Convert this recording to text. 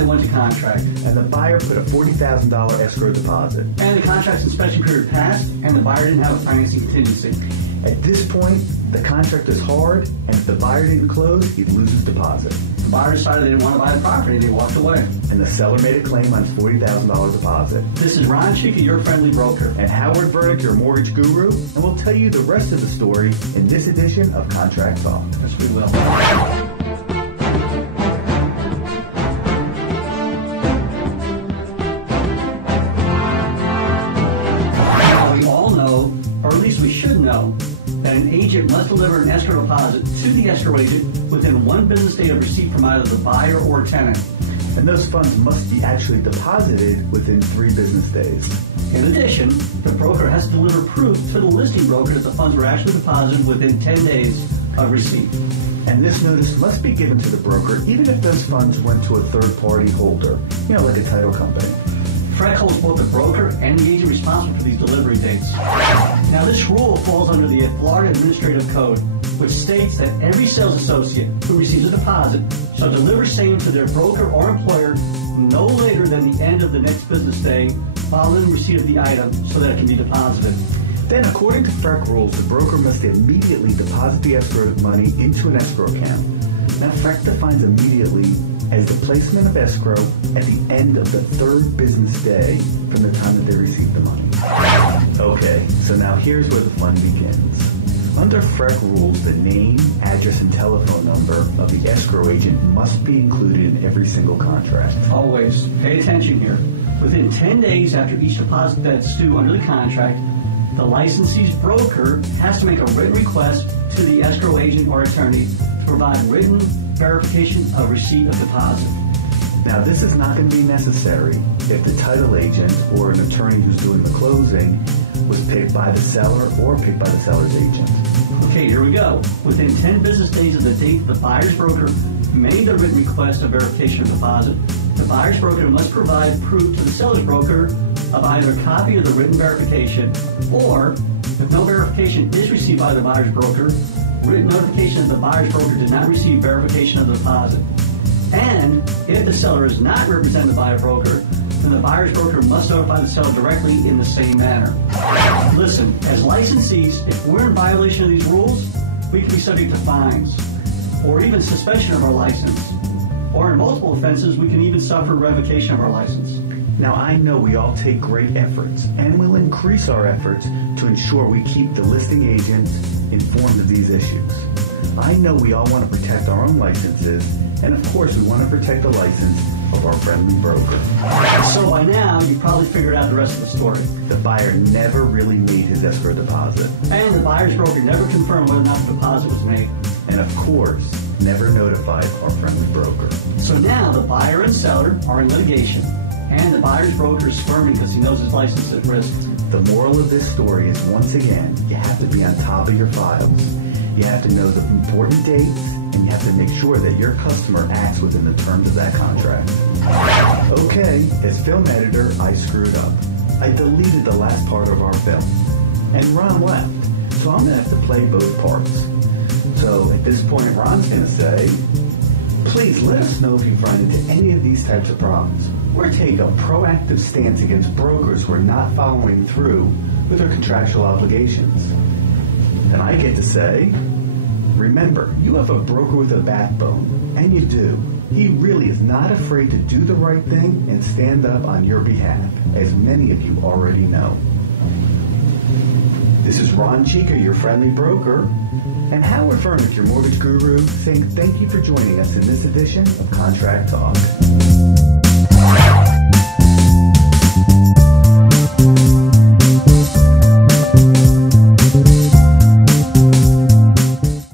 they went to contract. And the buyer put a $40,000 escrow deposit. And the contract's inspection period passed, and the buyer didn't have a financing contingency. At this point, the contract is hard, and if the buyer didn't close, he'd lose his deposit. The buyer decided they didn't want to buy the property, they walked away. And the seller made a claim on his $40,000 deposit. This is Ron Cika, your friendly broker. And Howard Vernick, your mortgage guru, and we'll tell you the rest of the story in this edition of Contract Talk. Yes, we will. We all know, or at least we should know, that an agent must deliver an escrow deposit to the escrow agent within 1 business day of receipt from either the buyer or tenant. And those funds must be actually deposited within 3 business days. In addition, the broker has to deliver proof to the listing broker that the funds were actually deposited within 10 days of receipt. And this notice must be given to the broker even if those funds went to a third-party holder, like a title company. FREC holds both the broker and the agent responsible for these delivery dates. Now, this rule falls under the Florida Administrative Code, which states that every sales associate who receives a deposit shall deliver same to their broker or employer no later than the end of the next business day following receipt of the item so that it can be deposited. Then, according to FREC rules, the broker must immediately deposit the escrow money into an escrow account. Now, FREC defines immediately as the placement of escrow at the end of the 3rd business day from the time that they receive the money. Okay, so now here's where the fun begins. Under FREC rules, the name, address, and telephone number of the escrow agent must be included in every single contract. Always. Pay attention here. Within 10 days after each deposit that's due under the contract, the licensee's broker has to make a written request to the escrow agent or attorney to provide written verification of receipt of deposit. Now, this is not going to be necessary if the title agent or an attorney who's doing the closing was picked by the seller or picked by the seller's agent. Okay, here we go. Within 10 business days of the date the buyer's broker made the written request of verification of deposit, the buyer's broker must provide proof to the seller's broker of either a copy of the written verification or, if no verification is received by the buyer's broker, written notification that the buyer's broker did not receive verification of the deposit. And if the seller is not represented by a broker, then the buyer's broker must notify the seller directly in the same manner. Listen, as licensees, if we're in violation of these rules, we can be subject to fines or even suspension of our license. Or in multiple offenses, we can even suffer revocation of our license. Now, I know we all take great efforts and will increase our efforts to ensure we keep the listing agents informed of these issues. I know we all want to protect our own licenses, and of course we want to protect the license of our friendly broker. So by now, you've probably figured out the rest of the story. The buyer never really made his escrow deposit. And the buyer's broker never confirmed whether or not the deposit was made. And of course, never notified our friendly broker. So now the buyer and seller are in litigation, and the buyer's broker is squirming because he knows his license is at risk. The moral of this story is, once again, you have to be on top of your files. You have to know the important dates, and you have to make sure that your customer acts within the terms of that contract. Okay, as film editor, I screwed up. I deleted the last part of our film. And Ron left, so I'm going to have to play both parts. So at this point, Ron's going to say, please let us know if you run into any of these types of problems, or take a proactive stance against brokers who are not following through with their contractual obligations. And I get to say, remember, you have a broker with a backbone, and you do. He really is not afraid to do the right thing and stand up on your behalf, as many of you already know. This is Ron Cika, your friendly broker, and Howard Vernick, your mortgage guru, saying thank you for joining us in this edition of Contract Talk.